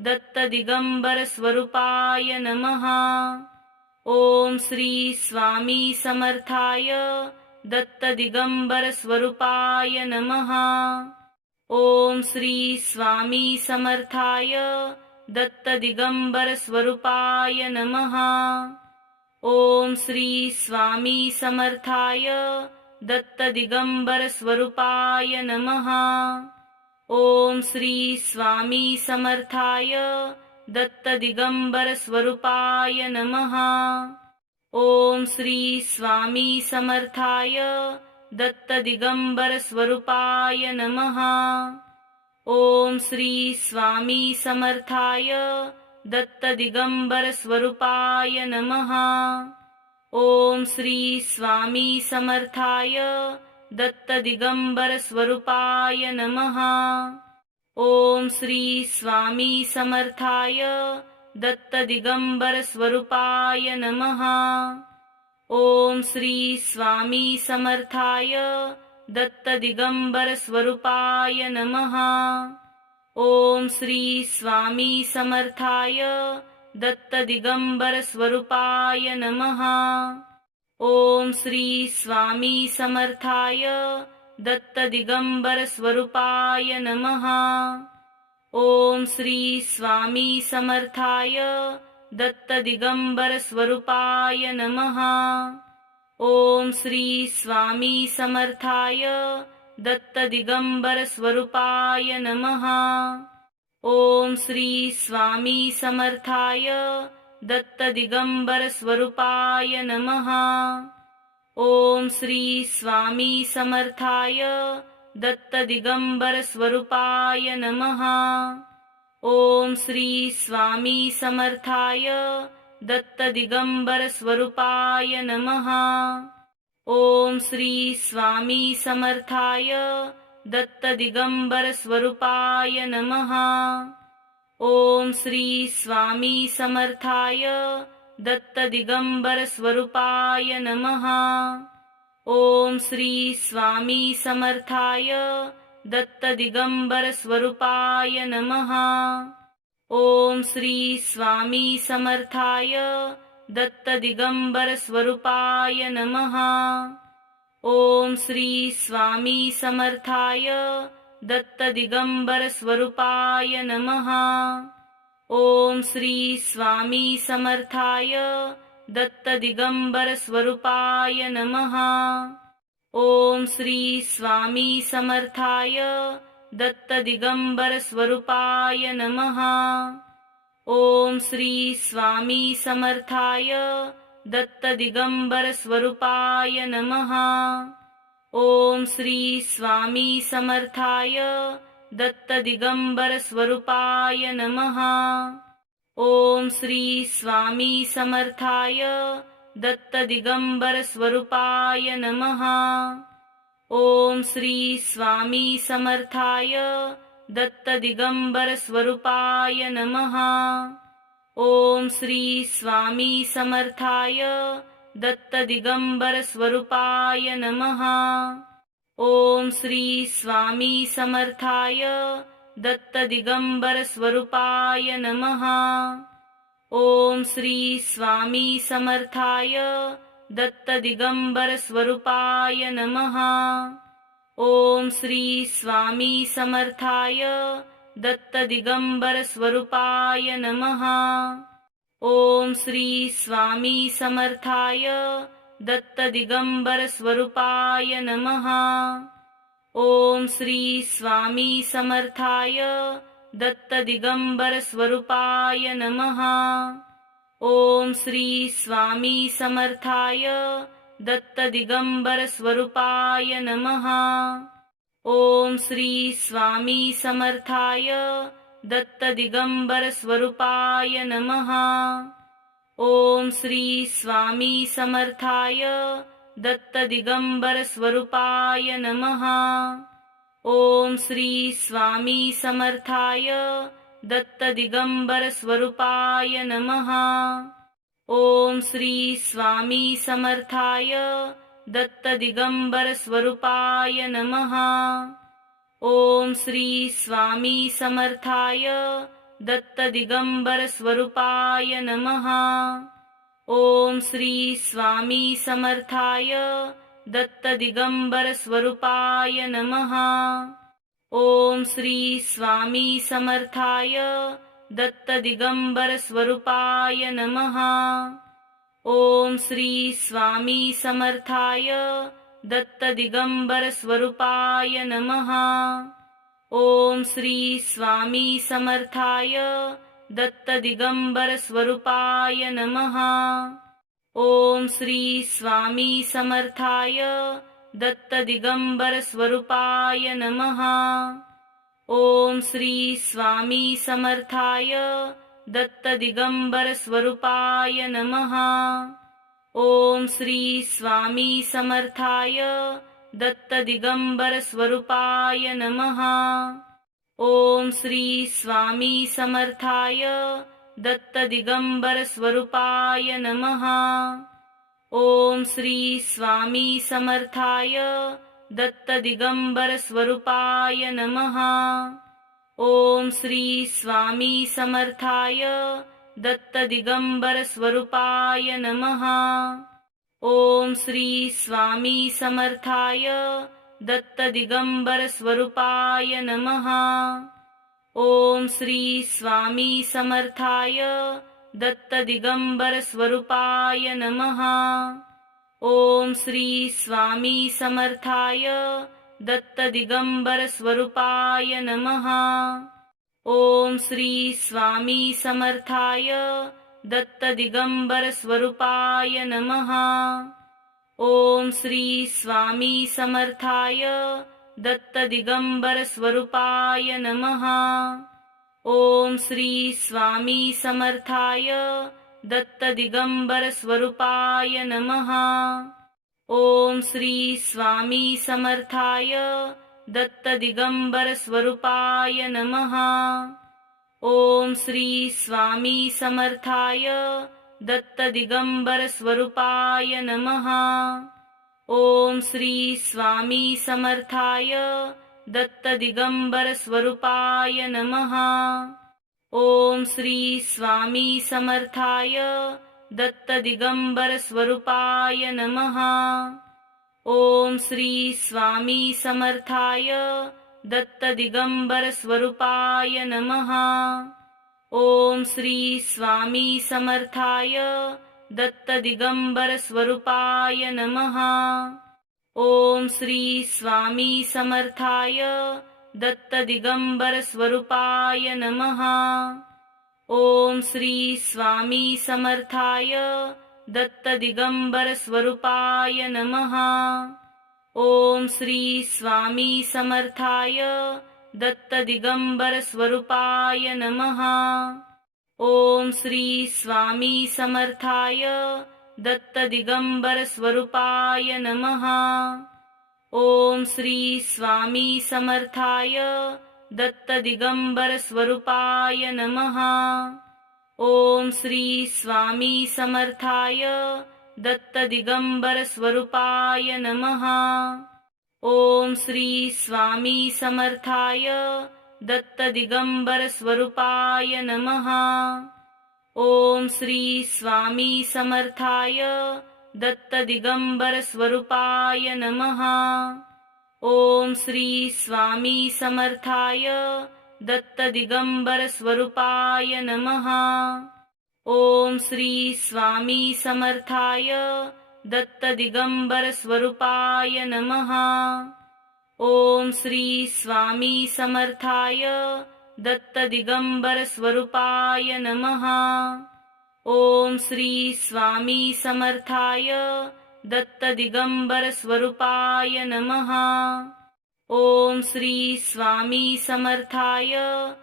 दत्त दिगंबर स्वरूपाय नमः। ओम श्री स्वामी समर्थाय दत्त दिगंबर स्वरूपाय नमः। ओम श्री स्वामी समर्थाय दत्त दिगंबर स्वरूपाय नमः। ओम श्री स्वामी समर्थाय दत्त दिगंबर स्वरूपाय नमः। ओम श्री स्वामी समर्थाय दत्त दिगंबर स्वरूपाय नमः। ओम श्री स्वामी समर्थाय दत्त दिगंबर स्वरूपाय नमः। ओम श्री स्वामी समर्थाय दत्त दिगंबर स्वरूपाय नमः। ओम श्री स्वामी समर्थाय दत्त दिगंबर स्वरूपाय नमः। ओम श्री स्वामी समर्थाय दत्त दिगंबर स्वरूपाय नमः। ओम श्री स्वामी समर्थाय दत्त दिगंबर स्वरूपाय नमः। ओम श्री स्वामी समर्थाय दत्त दिगंबर स्वरूपाय नमः। ओम श्री स्वामी समर्थाय दत्त दिगंबर स्वरूपाय नमः। ओम श्री स्वामी समर्थाय दत्त दिगंबर स्वरूपाय नमः। ओम श्री स्वामी समर्थाय दत्त दिगंबर स्वरूपाय नमः। ओम श्री स्वामी समर्थाय दत्त दिगंबर स्वरूपाय नमः। ओम श्री स्वामी समर्थाय दत्त दिगंबर स्वरूपाय नमः। ओम श्री स्वामी समर्थाय दत्त दिगंबर स्वरूपाय नमः। ओम श्री स्वामी समर्थाय दत्त दिगंबर स्वरूपाय नमः। ओम श्री स्वामी समर्थाय दत्त दिगंबर स्वरूपाय नमः। ओम श्री स्वामी समर्थाय दत्त दिगंबर स्वरूपाय नमः। ओम श्री स्वामी समर्थाय दत्त दिगंबर स्वरूपाय नमः। ओम श्री स्वामी समर्थाय दत्त दिगंबर स्वरूपाय नमः। ओम श्री स्वामी समर्थाय दत्त दिगंबर स्वरूपाय नमः। ओम श्री स्वामी समर्थाय दत्त दिगंबर स्वरूपाय नमः। ओम श्री स्वामी समर्थाय दत्त दिगंबर स्वरूपाय नमः। ओम श्री स्वामी समर्थाय दत्त दिगंबर स्वरूपाय नमः। ओम श्री स्वामी समर्थाय दत्त दिगंबर स्वरूपाय नमः। ओम श्री स्वामी समर्थाय दत्त दिगंबर स्वरूपाय नमः। ओम श्री स्वामी समर्थाय दत्त दिगंबर स्वरूपाय नमः। ओम श्री स्वामी समर्थाय दत्त दिगंबर स्वरूपाय नमः। ओम श्री स्वामी समर्थाय दत्त दिगंबर स्वरूपाय नमः। ओम श्री स्वामी समर्थाय दत्त दिगंबर स्वरूपाय नमः। ओम श्री स्वामी समर्थाय दत्त दिगंबर स्वरूपाय नमः। ओम श्री स्वामी समर्थाय दत्त दिगंबर स्वरूपाय नमः। ओम श्री स्वामी समर्थाय दत्त दिगंबर स्वरूपाय नमः। ओम श्री स्वामी समर्थाय दत्त दिगंबर स्वरूपाय नमः। ओम श्री स्वामी समर्थाय दत्त दिगंबर स्वरूपाय नमः। ओम श्री स्वामी समर्थाय दत्त दिगंबर स्वरूपाय नमः। ओम श्री स्वामी समर्थाय दत्त दिगंबर स्वरूपाय नमः। ओम श्री स्वामी समर्थाय दत्त दिगंबर स्वरूपाय नमः। ओम श्री स्वामी समर्थाय दत्त दिगंबर स्वरूपाय नमः। ओम श्री स्वामी समर्थाय दत्त दिगंबर स्वरूपाय नमः। ओम श्री स्वामी समर्थाय दत्त दिगंबर स्वरूपाय नमः। ओम श्री स्वामी समर्थाय दत्त दिगंबर स्वरूपाय नमः। ओम श्री स्वामी समर्थाय दत्त दिगंबर स्वरूपाय नमः। ओम श्री स्वामी समर्थाय दत्त दिगंबर स्वरूपाय नमः। ओम श्री स्वामी समर्थाय दत्त दिगंबर स्वरूपाय नमः। ओम श्री स्वामी समर्थाय दत्त दिगंबर स्वरूपाय नमः। ओम श्री स्वामी समर्थाय दत्त दिगंबर स्वरूपाय नमः। ओम श्री स्वामी समर्थाय दत्त दिगंबर स्वरूपाय नमः। ओम श्री स्वामी समर्थाय दत्त दिगंबर स्वरूपाय नमः। ओम श्री स्वामी समर्थाय दत्त दिगंबर स्वरूपाय नमः। ओम श्री स्वामी समर्थाय दत्त दिगंबर स्वरूपाय नमः। ओम श्री स्वामी समर्थाय दत्त दिगंबर स्वरूपाय नमः। ओम श्री स्वामी समर्थाय दत्त दिगंबर स्वरूपाय नमः। ओम श्री स्वामी समर्थाय दत्त दिगंबर स्वरूपाय नमः। ओम श्री स्वामी समर्थाय दत्त दिगंबर स्वरूपाय नमः। ओम श्री स्वामी समर्थाय दत्त दिगंबर स्वरूपाय नमः। ओम श्री स्वामी समर्थाय दत्त दिगंबर स्वरूपाय नमः। ओम श्री स्वामी समर्थाय दत्त दिगंबर स्वरूपाय नमः। ओम श्री स्वामी समर्थाय दत्त दिगंबर स्वरूपाय नमः। ओम श्री स्वामी समर्थाय दत्त दिगंबर स्वरूपाय नमः। ओम श्री स्वामी समर्थाय दत्त दिगंबर स्वरूपाय नमः। ओम श्री स्वामी समर्थाय दत्त दिगंबर स्वरूपाय नमः। ओम श्री स्वामी समर्थाय दत्त दिगंबर स्वरूपाय नमः। ओम श्री स्वामी समर्थाय दत्त दिगंबर स्वरूपाय नमः। ओम श्री स्वामी समर्थाय दत्त दिगंबर स्वरूपाय नमः। ओम श्री स्वामी समर्थाय दत्त दिगंबर स्वरूपाय नमः। ओम श्री स्वामी समर्थाय दत्त दिगंबर स्वरूपाय नमः। ओम श्री स्वामी समर्थाय दत्त दिगंबर स्वरूपाय नमः। ओम श्री स्वामी समर्थाय दत्त दिगंबर स्वरूपाय नमः। ओम श्री स्वामी समर्थाय दत्त दिगंबर स्वरूपाय नमः। ओम श्री स्वामी समर्थाय दत्त दिगंबर स्वरूपाय नमः। ओम श्री स्वामी समर्थाय दत्त दिगंबर स्वरूपाय नमः। ओम श्री स्वामी समर्थाय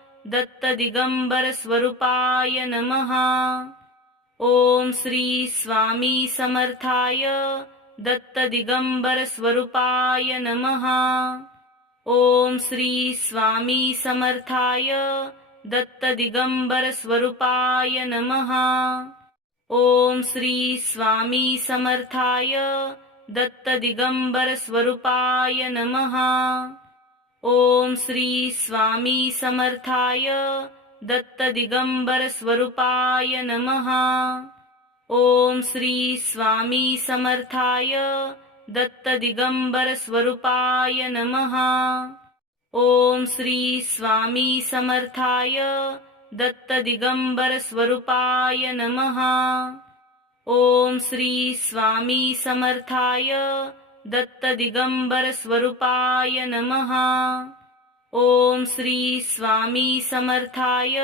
दत्त दिगंबर स्वरूपाय नमः। ओम श्री स्वामी समर्थाय दत्त दिगंबर स्वरूपाय नमः। ओम श्री स्वामी समर्थाय दत्त दिगंबर स्वरूपाय नमः। ओम श्री स्वामी समर्थाय दत्त दिगंबर स्वरूपाय नमः। ओम श्री स्वामी समर्थाय दत्त दिगंबर स्वरूपाय नमः। ओम श्री स्वामी समर्थाय दत्त दिगंबर स्वरूपाय नमः। ओम श्री स्वामी समर्थाय दत्त दिगंबर स्वरूपाय नमः। ओम श्री स्वामी समर्थाय दत्त दिगंबर स्वरूपाय नमः। ओम श्री स्वामी समर्थाय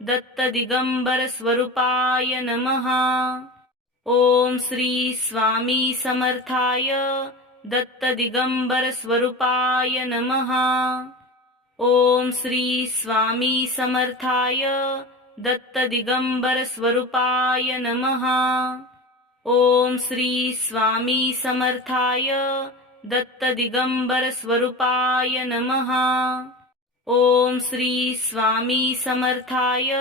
दत्त दिगंबर स्वरूपाय नमः। ओम श्री स्वामी समर्थाय दत्त दिगंबर स्वरूपाय नमः। ओम श्री स्वामी समर्थाय दत्त दिगंबर स्वरूपाय नमः। ओम श्री स्वामी समर्थाय दत्त दिगंबर स्वरूपाय नमः। ओम श्री स्वामी समर्थाय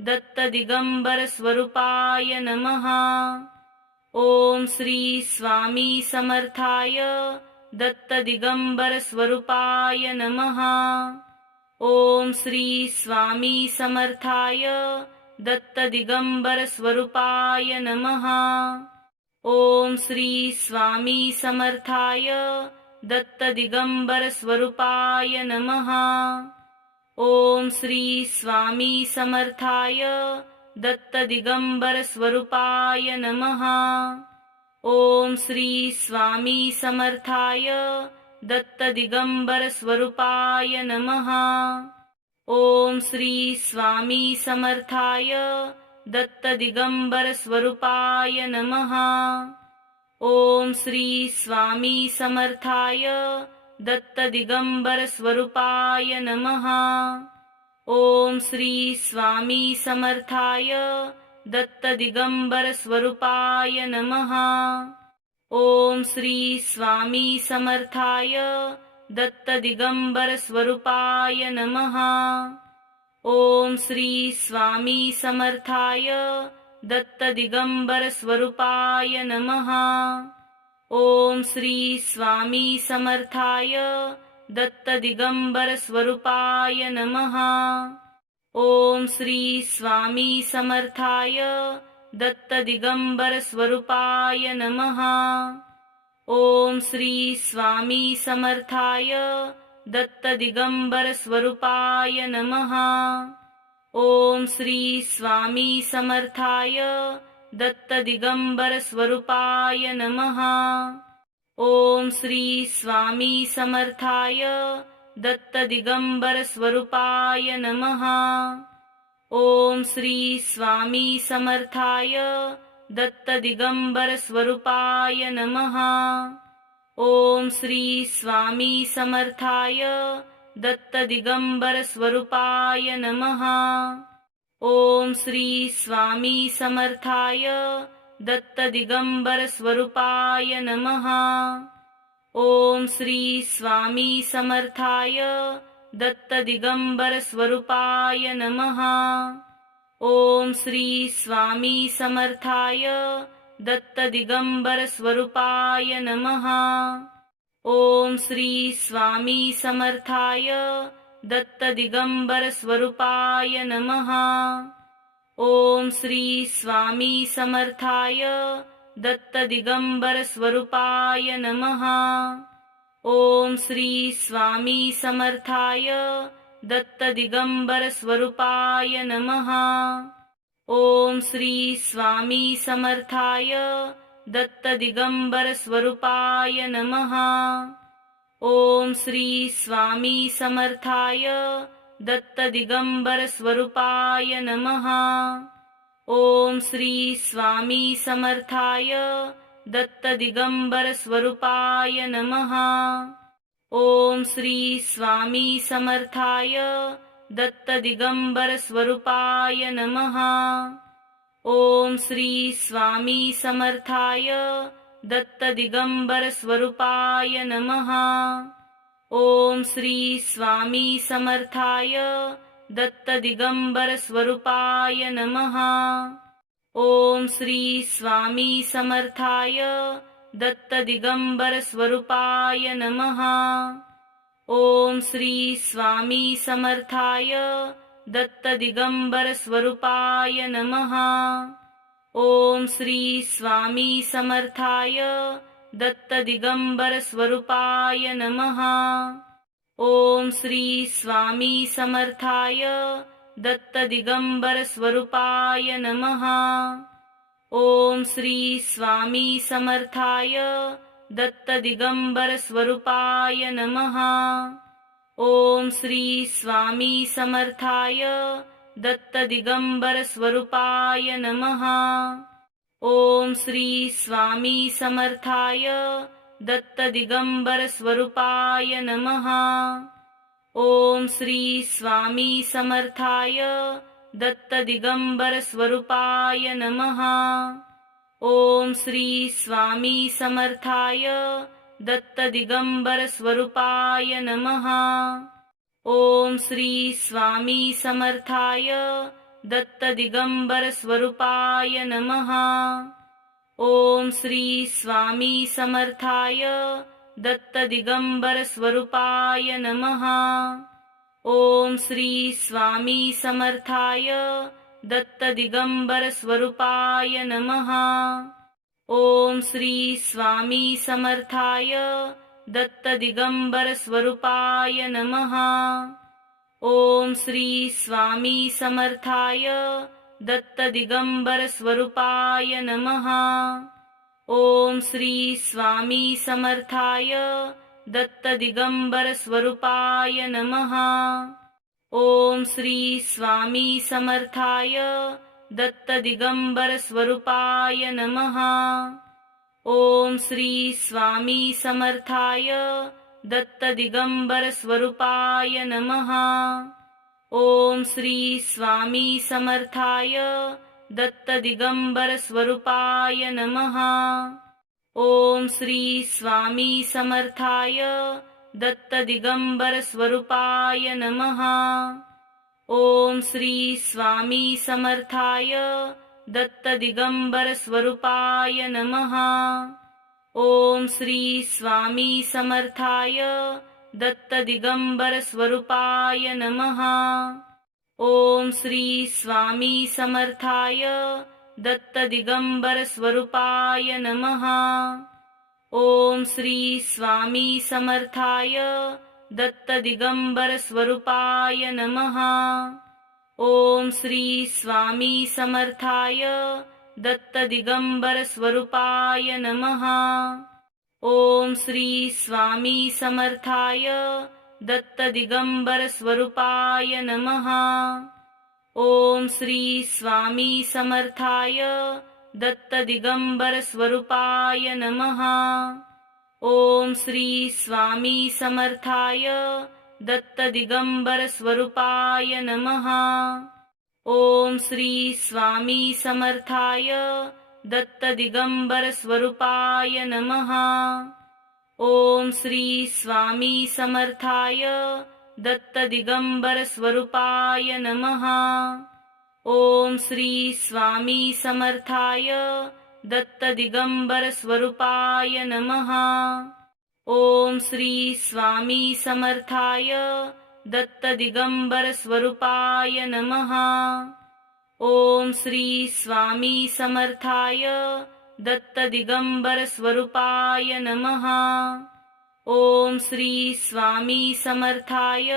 दत्त दिगंबर स्वरूपाय नमः। ओम श्री स्वामी समर्थाय दत्त दिगंबर स्वरूपाय नमः। ओम श्री स्वामी समर्थाय दत्त दिगंबर स्वरूपाय नमः। ओम श्री स्वामी समर्थाय दत्त दिगंबर स्वरूपाय नमः। ओम श्री स्वामी समर्थाय दत्त दिगंबर स्वरूपाय नमः। ओम श्री स्वामी समर्थाय दत्त दिगंबर स्वरूपाय नमः। ओम श्री स्वामी समर्थाय दत्त दिगंबर स्वरूपाय नमः। ओम श्री स्वामी समर्थाय दत्त दिगंबर स्वरूपाय नमः। ओम श्री स्वामी समर्थाय दत्त दिगंबर स्वरूपाय नमः। ओम श्री स्वामी समर्थाय दत्त दिगंबर स्वरूपाय नमः। ओम श्री स्वामी समर्थाय दत्त दिगंबर स्वरूपाय नमः। ओम श्री स्वामी समर्थाय दत्त दिगंबर स्वरूपाय नमः। ओम श्री स्वामी समर्थाय दत्त दिगंबर स्वरूपाय नमः। ओम श्री स्वामी समर्थाय दत्त दिगंबर स्वरूपाय नमः। ओम श्री स्वामी समर्थाय दत्त दिगंबर स्वरूपाय नमः। ओम श्री स्वामी समर्थाय दत्त दिगंबर स्वरूपाय नमः। ओम श्री स्वामी समर्थाय दत्त दिगंबर स्वरूपाय नमः। ओम श्री स्वामी समर्थाय दत्त दिगंबर स्वरूपाय नमः। ओम श्री स्वामी समर्थाय दत्त दिगंबर स्वरूपाय नमः। ओम श्री स्वामी समर्थाय दत्त दिगंबर स्वरूपाय नमः। ओम श्री स्वामी समर्थाय दत्त दिगंबर स्वरूपाय नमः। ओम श्री स्वामी समर्थाय दत्त दिगंबर स्वरूपाय नमः। ओम श्री स्वामी समर्थाय दत्त दिगंबर स्वरूपाय नमः। ओम श्री स्वामी समर्थाय दत्त दिगंबर स्वरूपाय नमः। ओम श्री स्वामी समर्थाय दत्त दिगंबर स्वरूपाय नमः। ओम श्री स्वामी समर्थाय दत्त दिगंबर स्वरूपाय नमः। ओम श्री स्वामी समर्थाय दत्त दिगंबर स्वरूपाय नमः। ओम श्री स्वामी समर्थाय दत्त दिगंबर स्वरूपाय नमः। ओम श्री स्वामी समर्थाय दत्त दिगंबर स्वरूपाय नमः। ओम श्री स्वामी समर्थाय दत्त दिगंबर स्वरूपाय नमः। ओम श्री स्वामी समर्थाय दत्त दिगंबर स्वरूपाय नमः। ओम श्री स्वामी समर्थाय दत्त दिगंबर स्वरूपाय नमः। ओम श्री स्वामी समर्थाय दत्त दिगंबर स्वरूपाय नमः। ओम श्री स्वामी समर्थाय दत्त दिगंबर स्वरूपाय नमः। ओम श्री स्वामी समर्थाय दत्त दिगंबर स्वरूपाय नमः। ओम श्री स्वामी समर्थाय दत्त दिगंबर स्वरूपाय नमः। ओम श्री स्वामी समर्थाय दत्त दिगंबर स्वरूपाय नमः। ओम श्री स्वामी समर्थाय दत्त दिगंबर स्वरूपाय नमः। ओम श्री स्वामी समर्थाय दत्त दिगंबर स्वरूपाय नमः। ओम श्री स्वामी समर्थाय दत्त दिगंबर स्वरूपाय नमः। ओम श्री स्वामी समर्थाय दत्त दिगंबर स्वरूपाय नमः। ओम श्री स्वामी समर्थाय दत्त दिगंबर स्वरूपाय नमः। ओम श्री स्वामी समर्थाय दत्त दिगंबर स्वरूपाय नमः। ओम श्री स्वामी समर्थाय दत्त दिगंबर स्वरूपाय नमः। ओम श्री स्वामी समर्थाय दत्त दिगंबर स्वरूपाय नमः। ओम श्री स्वामी समर्थाय दत्त दिगंबर स्वरूपाय नमः। ओम श्री स्वामी समर्थाय दत्त दिगंबर स्वरूपाय नमः। ओम श्री स्वामी समर्थाय दत्त दिगंबर स्वरूपाय नमः। ओम श्री स्वामी समर्थाय दत्त दिगंबर स्वरूपाय नमः। ओम श्री स्वामी समर्थाय दत्त दिगंबर स्वरूपाय नमः। ओम श्री स्वामी समर्थाय दत्त दिगंबर स्वरूपाय नमः। ओम श्री स्वामी समर्थाय दत्त दिगंबर स्वरूपाय नमः। ओम श्री स्वामी समर्थाय दत्त दिगंबर स्वरूपाय नमः। ओम श्री स्वामी समर्थाय दत्त दिगंबर स्वरूपाय नमः। ओम श्री स्वामी समर्थाय दत्त दिगंबर स्वरूपाय नमः। ओम श्री स्वामी समर्थाय दत्त दिगंबर स्वरूपाय नमः। ओम श्री स्वामी समर्थाय दत्त दिगंबर स्वरूपाय नमः। ओम श्री स्वामी समर्थाय दत्त दिगंबर स्वरूपाय नमः। ओम श्री स्वामी समर्थाय दत्त दिगंबर स्वरूपाय नमः। ओम श्री स्वामी समर्थाय दत्त दिगंबर स्वरूपाय नमः। ओम श्री स्वामी समर्थाय दत्त दिगंबर स्वरूपाय नमः। ओम श्री स्वामी समर्थाय दत्त दिगंबर स्वरूपाय नमः। ओम श्री स्वामी समर्थाय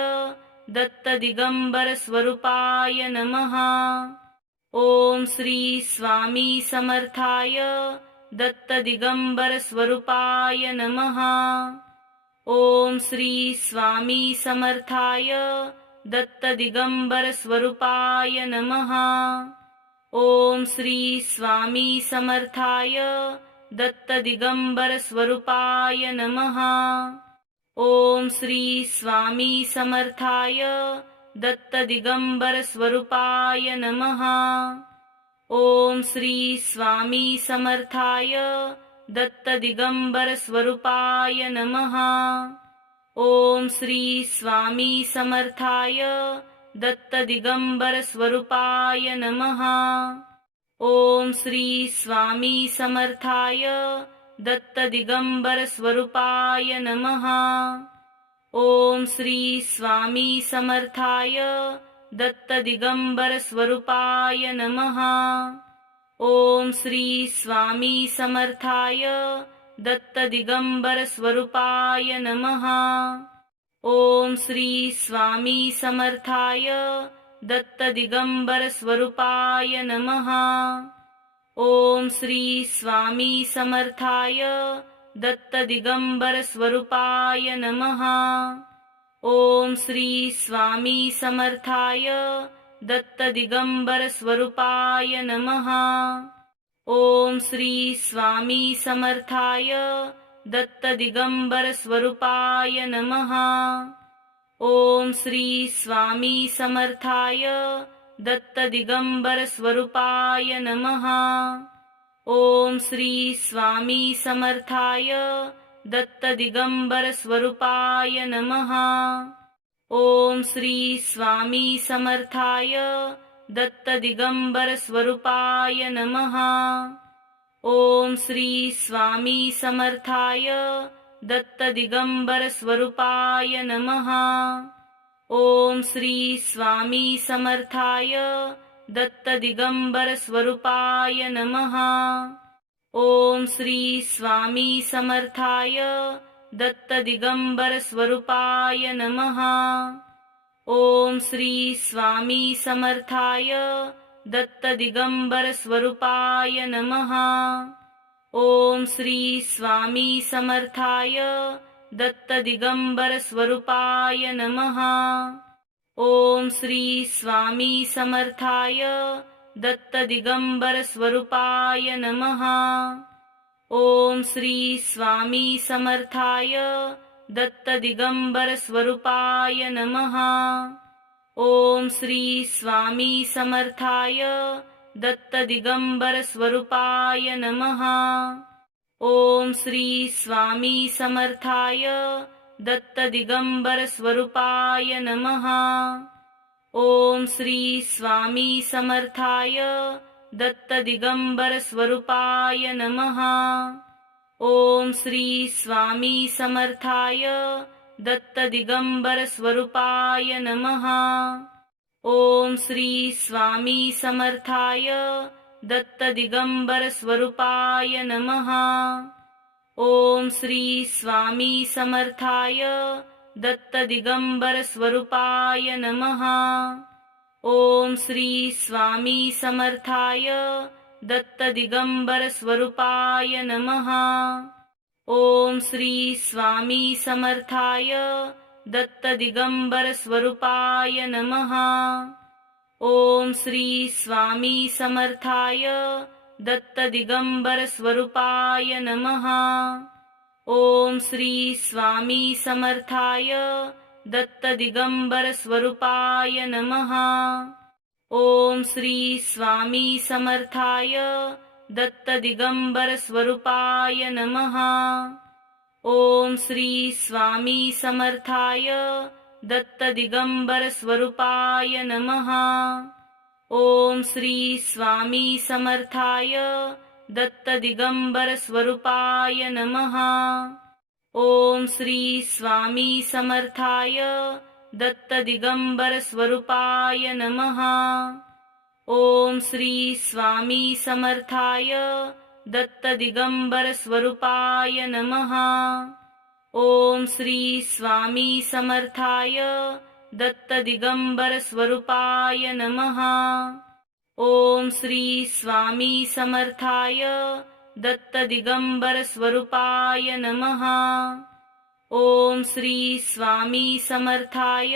दत्त दिगंबर स्वरूपाय नमः। ओम श्री स्वामी समर्थाय दत्त दिगंबर स्वरूपाय नमः। ओम श्री स्वामी समर्थाय दत्त दिगंबर स्वरूपाय नमः। ओम श्री स्वामी समर्थाय दत्त दिगंबर स्वरूपाय नमः। ओम श्री स्वामी समर्थाय दत्त दिगंबर स्वरूपाय नमः। ओम श्री स्वामी समर्थाय दत्त दिगंबर स्वरूपाय नमः। ओम श्री स्वामी समर्थाय दत्त दिगंबर स्वरूपाय नमः। ओम श्री स्वामी समर्थाय दत्त दिगंबर स्वरूपाय नमः। ओम श्री स्वामी समर्थाय दत्त दिगंबर स्वरूपाय नमः। ओम श्री स्वामी समर्थाय दत्त दिगंबर स्वरूपाय नमः। ओम श्री स्वामी समर्थाय दत्त दिगंबर स्वरूपाय नमः। ओम श्री स्वामी समर्थाय दत्त दिगंबर स्वरूपाय नमः। ओम श्री स्वामी समर्थाय दत्त दिगंबर स्वरूपाय नमः। ओम श्री स्वामी समर्थाय दत्त दिगंबर स्वरूपाय नमः। ओम श्री स्वामी समर्थाय दत्त दिगंबर स्वरूपाय नमः। ओम श्री स्वामी समर्थाय दत्त दिगंबर स्वरूपाय नमः। ओम श्री स्वामी समर्थाय दत्त दिगंबर स्वरूपाय नमः। ओम श्री स्वामी समर्थाय दत्त दिगंबर स्वरूपाय नमः। ओम श्री स्वामी समर्थाय दत्त दिगंबर स्वरूपाय नमः। ओम श्री स्वामी समर्थाय दत्त दिगंबर स्वरूपाय नमः। ओम श्री स्वामी समर्थाय दत्त दिगंबर स्वरूपाय नमः। ओम श्री स्वामी समर्थाय दत्त दिगंबर स्वरूपाय नमः। ओम श्री स्वामी समर्थाय दत्त दिगंबर स्वरूपाय नमः। ओम श्री स्वामी समर्थाय दत्त दिगंबर स्वरूपाय नमः। ओम श्री स्वामी समर्थाय दत्त दिगंबर स्वरूपाय नमः। ओम श्री स्वामी समर्थाय दत्त दिगंबर स्वरूपाय नमः। ओम श्री स्वामी समर्थाय दत्त दिगंबर स्वरूपाय नमः। ओम श्री स्वामी समर्थाय दत्त दिगंबर स्वरूपाय नमः। ओम श्री स्वामी समर्थाय दत्त दिगंबर स्वरूपाय नमः। ओम श्री स्वामी समर्थाय दत्त दिगंबर स्वरूपाय नमः। ओम श्री स्वामी समर्थाय दत्त दिगंबर स्वरूपाय नमः। ओम श्री स्वामी समर्थाय दत्त दिगंबर स्वरूपाय नमः। ओम श्री स्वामी समर्थाय दत्त दिगंबर स्वरूपाय नमः। ओम श्री स्वामी समर्थाय दत्त दिगंबर स्वरूपाय नमः। ओम श्री स्वामी समर्थाय दत्त दिगंबर स्वरूपाय नमः। ओम श्री स्वामी समर्थाय दत्त दिगंबर स्वरूपाय नमः। ओम श्री स्वामी समर्थाय दत्त दिगंबर स्वरूपाय नमः। ओम श्री स्वामी समर्थाय दत्त दिगंबर स्वरूपाय नमः। ओम श्री स्वामी समर्थाय दत्त दिगंबर स्वरूपाय नमः। ओम श्री स्वामी समर्थाय दत्त दिगंबर स्वरूपाय नमः। ओम श्री स्वामी समर्थाय दत्त दिगंबर स्वरूपाय नमः। ओम श्री स्वामी समर्थाय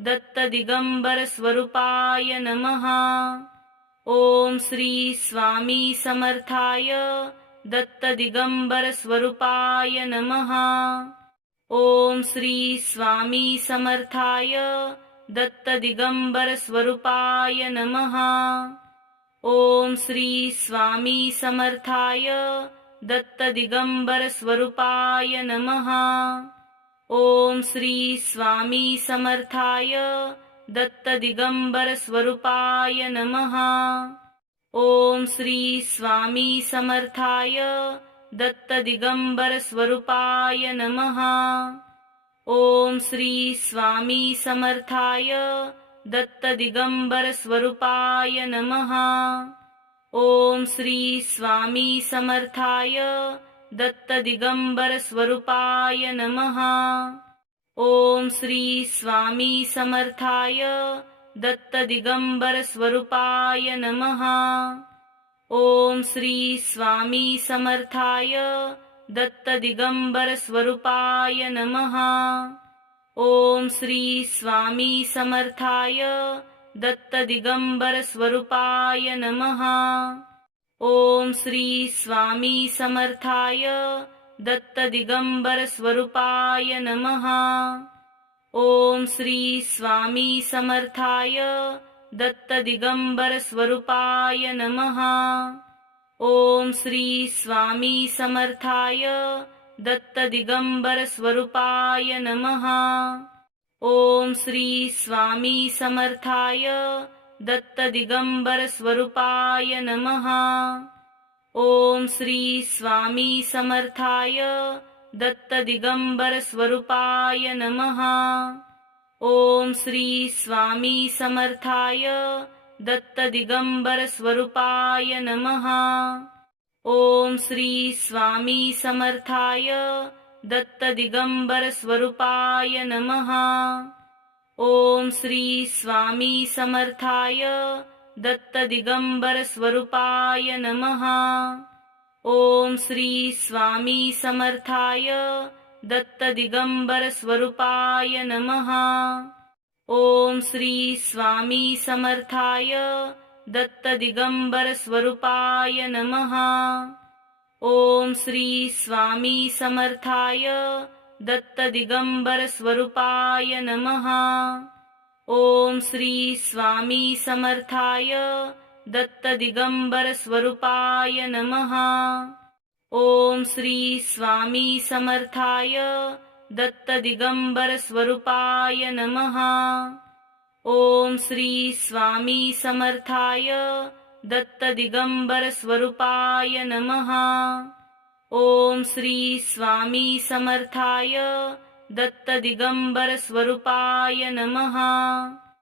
दत्त दिगंबर स्वरूपाय नमः। ओम श्री स्वामी समर्थाय दत्त दिगंबर स्वरूपाय नमः। ओम श्री स्वामी समर्थाय दत्त दिगंबर स्वरूपाय नमः। ओम श्री स्वामी समर्थाय दत्त दिगंबर स्वरूपाय नमः। ओम श्री स्वामी समर्थाय दत्त दिगंबर स्वरूपाय नमः। ओम श्री स्वामी समर्थाय दत्त दिगंबर स्वरूपाय नमः। ओम श्री स्वामी समर्थाय दत्त दिगंबर स्वरूपाय नमः। ओम श्री स्वामी समर्थाय दत्त दिगंबर स्वरूपाय नमः। ओम श्री स्वामी समर्थाय दत्त दिगंबर स्वरूपाय नमः। ओम श्री स्वामी समर्थाय दत्त दिगंबर स्वरूपाय नमः। ओम श्री स्वामी समर्थाय दत्त दिगंबर स्वरूपाय नमः। ओम श्री स्वामी समर्थाय दत्त दिगंबर स्वरूपाय नमः। ओम श्री स्वामी समर्थाय दत्त दिगंबर स्वरूपाय नमः। ओम श्री स्वामी समर्थाय दत्त दिगंबर स्वरूपाय नमः। ओम श्री स्वामी समर्थाय दत्त दिगंबर स्वरूपाय नमः। ओम श्री स्वामी समर्थाय दत्त दिगंबर स्वरूपाय नमः। ओम श्री स्वामी समर्थाय दत्त दिगंबर स्वरूपाय नमः। ओम श्री स्वामी समर्थाय दत्त दिगंबर स्वरूपाय नमः। ओम श्री स्वामी समर्थाय दत्त दिगंबर स्वरूपाय नमः। ओम श्री स्वामी समर्थाय दत्त दिगंबर स्वरूपाय नमः। ओम श्री स्वामी समर्थाय दत्त दिगंबर स्वरूपाय नमः। ओम श्री स्वामी समर्थाय दत्त दिगंबर स्वरूपाय नमः। ओम श्री स्वामी समर्थाय दत्त दिगंबर स्वरूपाय नमः। ओम श्री स्वामी समर्थाय दत्त दिगंबर स्वरूपाय नमः। ओम श्री स्वामी समर्थाय दत्त दिगंबर स्वरूपाय नमः। ओम श्री स्वामी समर्थाय दत्त दिगंबर स्वरूपाय नमः।